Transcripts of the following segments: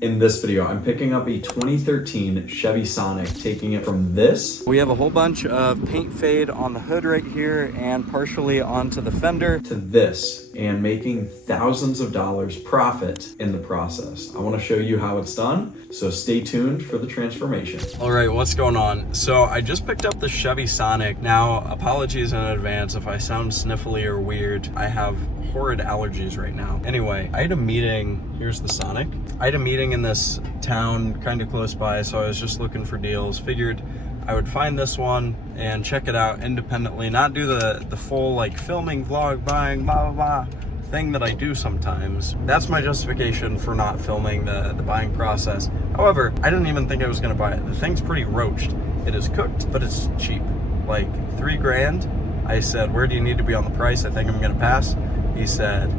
In this video, I'm picking up a 2013 Chevy Sonic, taking it from this. We have a whole bunch of paint fade on the hood right here and partially onto the fender to this, and making thousands of dollars profit in the process. I want to show you how it's done, so stay tuned for the transformation. All right, what's going on? So I just picked up the Chevy Sonic. Now, apologies in advance if I sound sniffly or weird. I have horrid allergies right now. Anyway, I had a meeting. Here's the Sonic. I had a meeting in this town kind of close by, so I was just looking for deals. Figured I would find this one and check it out independently, not do the full like filming, vlog, buying, blah, blah, blah thing that I do sometimes. That's my justification for not filming the buying process. However, I didn't even think I was gonna buy it. The thing's pretty roached. It is cooked, but it's cheap, like $3 grand. I said, where do you need to be on the price? I think I'm gonna pass. He said,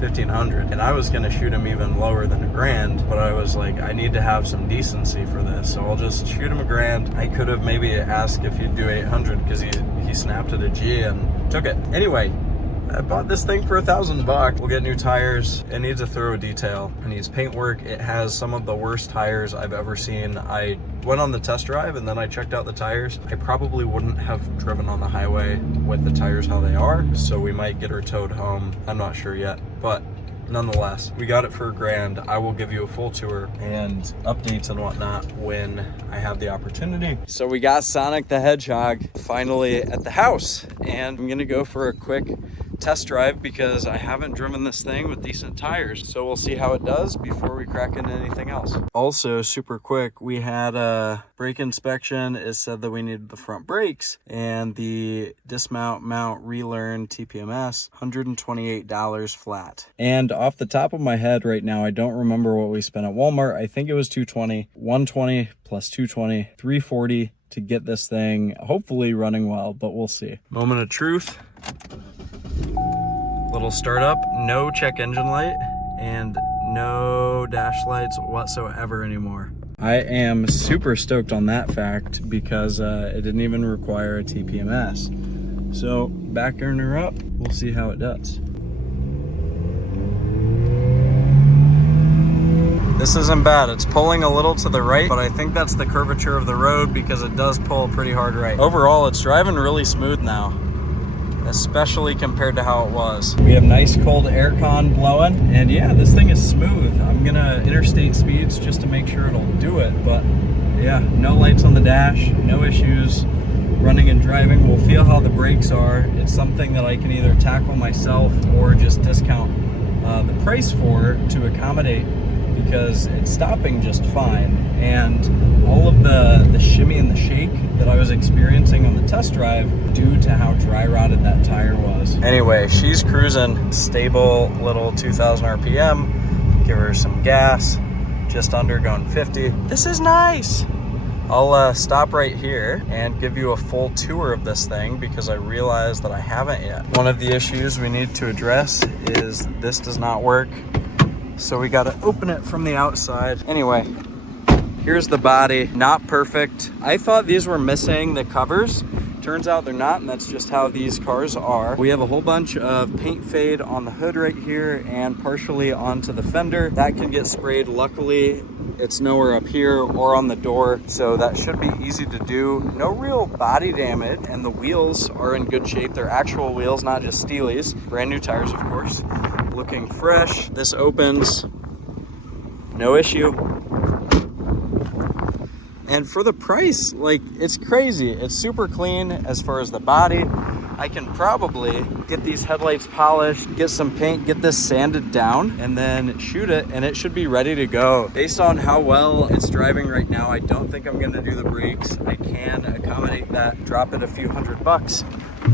1,500, and I was gonna shoot him even lower than $1 grand, but I was like, I need to have some decency for this, so I'll just shoot him $1 grand. I could have maybe asked if he'd do 800 because he snapped at a G and took it. Anyway, I bought this thing for $1,000. We'll get new tires. It needs a thorough detail. It needs paint work. It has some of the worst tires I've ever seen. I went on the test drive and then I checked out the tires. I probably wouldn't have driven on the highway with the tires how they are, so we might get her towed home. I'm not sure yet, but nonetheless, we got it for $1 grand. I will give you a full tour and updates and whatnot when I have the opportunity. So we got Sonic the Hedgehog finally at the house, and I'm gonna go for a quick test drive because I haven't driven this thing with decent tires. So we'll see how it does before we crack into anything else. Also, super quick, we had a brake inspection. It said that we needed the front brakes and the dismount mount relearn TPMS, $128 flat. And off the top of my head right now, I don't remember what we spent at Walmart. I think it was $220, $120 plus $220, $340 to get this thing hopefully running well, but we'll see. Moment of truth. Little startup, no check engine light and no dash lights whatsoever anymore. I am super stoked on that fact because it didn't even require a TPMS. So backing her up, we'll see how it does. This isn't bad. It's pulling a little to the right, but I think that's the curvature of the road because it does pull pretty hard right. Overall, it's driving really smooth now, especially compared to how it was. We have nice cold aircon blowing, and yeah, this thing is smooth. I'm gonna interstate speeds just to make sure it'll do it, but yeah, no lights on the dash, no issues running and driving. We'll feel how the brakes are. It's something that I can either tackle myself or just discount the price for to accommodate, because it's stopping just fine, and all of the shimmy and the shake that I was experiencing on the test drive due to how dry rotted that tire was. Anyway, she's cruising stable little 2,000 RPM. Give her some gas, just under going 50. This is nice. I'll stop right here and give you a full tour of this thing because I realized that I haven't yet. One of the issues we need to address is this does not work. So we gotta open it from the outside. Anyway, here's the body, not perfect. I thought these were missing the covers. Turns out they're not, and that's just how these cars are. We have a whole bunch of paint fade on the hood right here and partially onto the fender. That can get sprayed. Luckily, it's nowhere up here or on the door, so that should be easy to do. No real body damage, and the wheels are in good shape. They're actual wheels, not just steelies. Brand new tires, of course. Looking fresh. This opens, no issue. And for the price, like, it's crazy. It's super clean as far as the body. I can probably get these headlights polished, get some paint, get this sanded down, and then shoot it, and it should be ready to go. Based on how well it's driving right now, I don't think I'm gonna do the brakes. I can accommodate that, drop it a few $100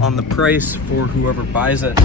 on the price for whoever buys it.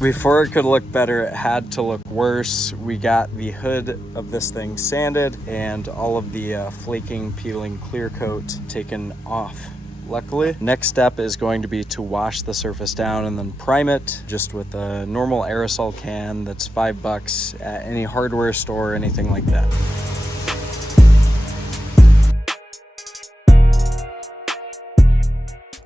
Before it could look better, it had to look worse. We got the hood of this thing sanded and all of the flaking, peeling clear coat taken off luckily. Next step is going to be to wash the surface down and then prime it just with a normal aerosol can that's $5 at any hardware store or anything like that.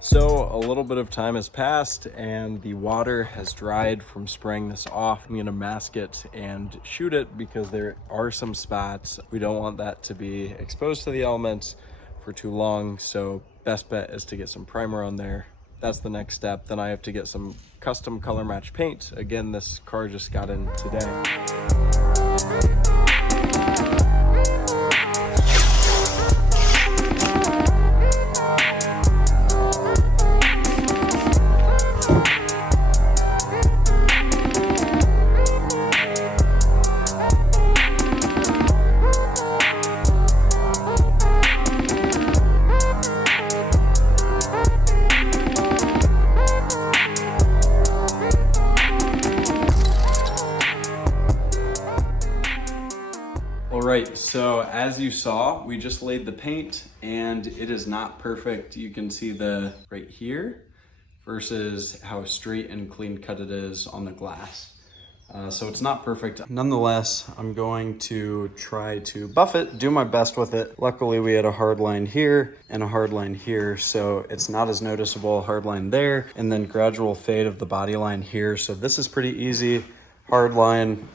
So a little bit of time has passed and the water has dried from spraying this off. I'm gonna mask it and shoot it because there are some spots. We don't want that to be exposed to the elements for too long. So best bet is to get some primer on there. That's the next step. Then I have to get some custom color match paint. Again, this car just got in today. Alright, so as you saw, we just laid the paint and it is not perfect. You can see the right here versus how straight and clean cut it is on the glass. So it's not perfect. Nonetheless, I'm going to try to buff it, do my best with it. Luckily, we had a hard line here and a hard line here, so it's not as noticeable. Hard line there, and then gradual fade of the body line here. So this is pretty easy. Hard line,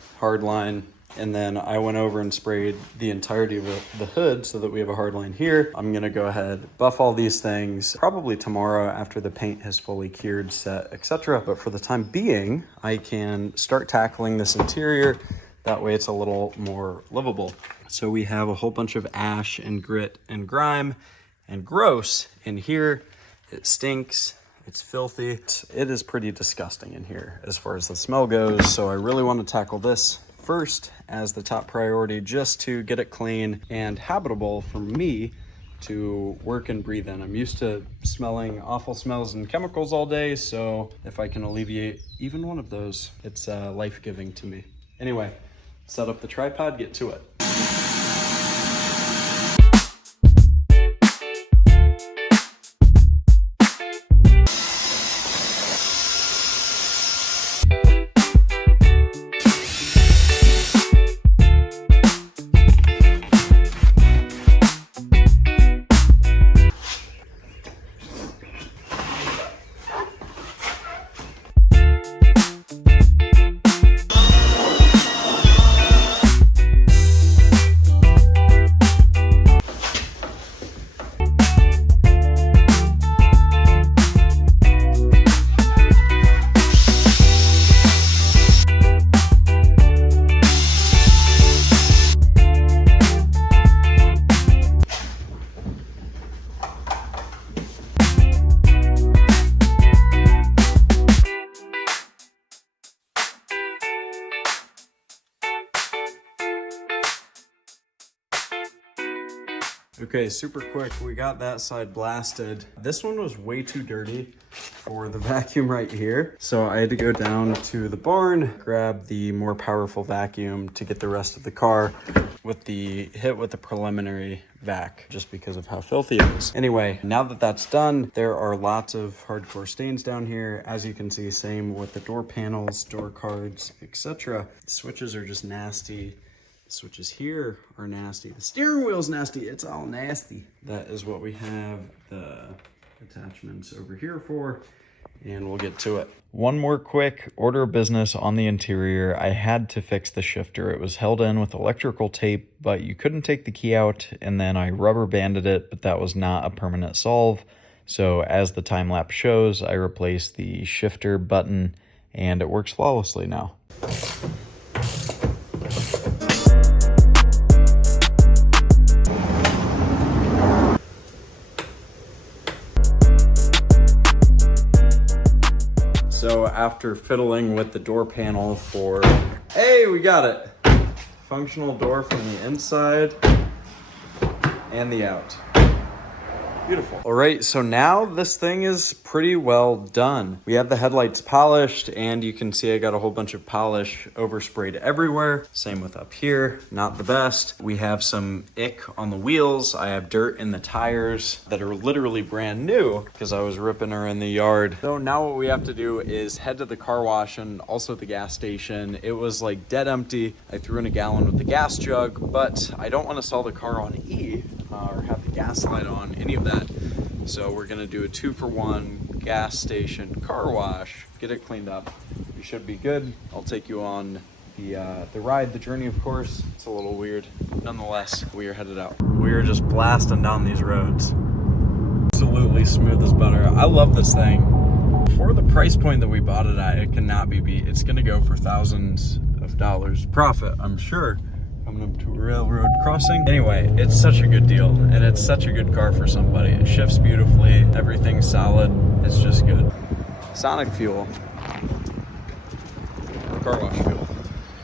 and then I went over and sprayed the entirety of the hood so that we have a hard line here. I'm gonna go ahead, buff all these things probably tomorrow after the paint has fully cured, set, etc. But for the time being, I can start tackling this interior. That way it's a little more livable. So we have a whole bunch of ash and grit and grime and gross in here. It stinks. It's filthy. It is pretty disgusting in here as far as the smell goes. So I really want to tackle this first as the top priority, just to get it clean and habitable for me to work and breathe in. I'm used to smelling awful smells and chemicals all day, so if I can alleviate even one of those, it's life-giving to me. Anyway, set up the tripod, get to it. Okay, super quick, we got that side blasted. This one was way too dirty for the vacuum right here. So I had to go down to the barn, grab the more powerful vacuum to get the rest of the car with the preliminary vac, just because of how filthy it was. Anyway, now that that's done, there are lots of hardcore stains down here. As you can see, same with the door panels, door cards, etc. The switches are just nasty. Switches here are nasty. The steering wheel's nasty. It's all nasty. That is what we have the attachments over here for, and we'll get to it. One more quick order of business on the interior. I had to fix the shifter. It was held in with electrical tape, but you couldn't take the key out, and then I rubber banded it, but that was not a permanent solve. So as the time lapse shows, I replaced the shifter button, and it works flawlessly now. So after fiddling with the door panel for, hey, we got it. Functional door from the inside and the out. Beautiful. All right, so now this thing is pretty well done. We have the headlights polished, and you can see I got a whole bunch of polish oversprayed everywhere. Same with up here, not the best. We have some ick on the wheels. I have dirt in the tires that are literally brand new because I was ripping her in the yard. So now what we have to do is head to the car wash and also the gas station. It was like dead empty. I threw in a gallon with the gas jug, but I don't want to sell the car on E or have the gas light on, any of that. So we're gonna do a 2-for-1 gas station car wash, get it cleaned up. We should be good. I'll take you on the ride, the journey, of course. It's a little weird. Nonetheless, we are headed out. We are just blasting down these roads. Absolutely smooth as butter. I love this thing. For the price point that we bought it at, it cannot be beat. It's gonna go for thousands of dollars profit, I'm sure. Coming up to a railroad crossing. Anyway, it's such a good deal, and it's such a good car for somebody. It shifts beautifully, everything's solid, it's just good. Sonic fuel. Car wash fuel.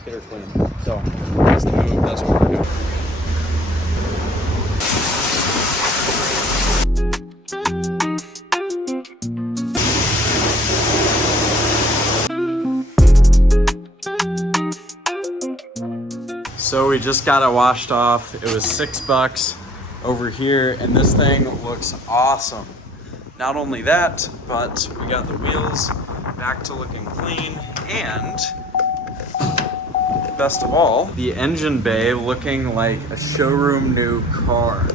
Get her clean. So, that's the move, that's what we're doing. So we just got it washed off. It was $6 over here, and this thing looks awesome. Not only that, but we got the wheels back to looking clean, and best of all, the engine bay looking like a showroom new car.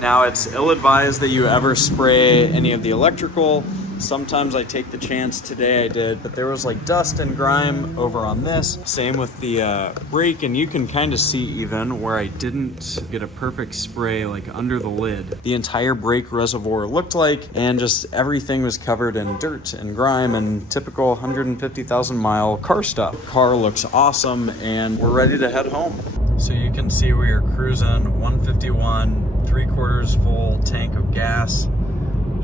Now, it's ill-advised that you ever spray any of the electrical. Sometimes I take the chance. Today I did, but there was like dust and grime over on this. Same with the brake, and you can kind of see even where I didn't get a perfect spray like under the lid. The entire brake reservoir looked like, and just everything was covered in dirt and grime and typical 150,000 mile car stuff. Car looks awesome, and we're ready to head home. So you can see we are cruising 151, 3/4 full tank of gas.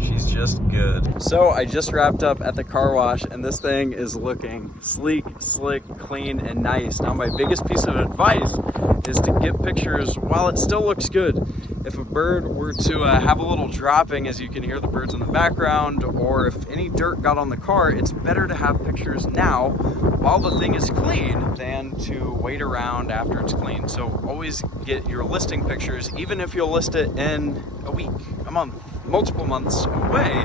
She's just good. So I just wrapped up at the car wash, and this thing is looking sleek, slick, clean, and nice. Now, my biggest piece of advice is to get pictures while it still looks good. If a bird were to have a little dropping, as you can hear the birds in the background, or if any dirt got on the car, it's better to have pictures now while the thing is clean than to wait around after it's clean. So always get your listing pictures, even if you'll list it in a week, a month, multiple months away.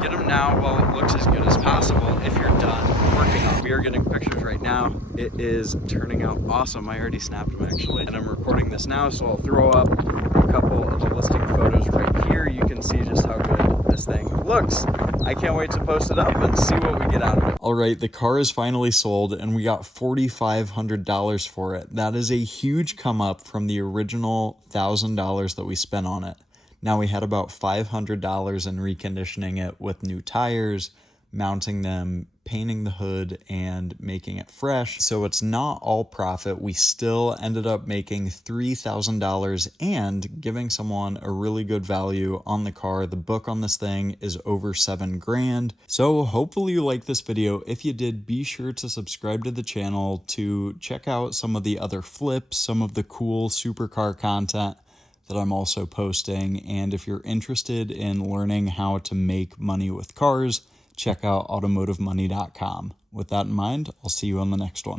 Get them now while it looks as good as possible if you're done working on it. We are getting pictures right now. It is turning out awesome. I already snapped them actually, and I'm recording this now, so I'll throw up a couple of the listing photos right here. You can see just how good this thing looks. I can't wait to post it up and see what we get out of it. All right, the car is finally sold, and we got $4,500 for it. That is a huge come up from the original $1,000 that we spent on it. Now, we had about $500 in reconditioning it with new tires, mounting them, painting the hood, and making it fresh. So it's not all profit. We still ended up making $3,000 and giving someone a really good value on the car. The book on this thing is over $7,000. So hopefully you liked this video. If you did, be sure to subscribe to the channel to check out some of the other flips, some of the cool supercar content that I'm also posting. And if you're interested in learning how to make money with cars, check out automotivemoney.com. With that in mind, I'll see you on the next one.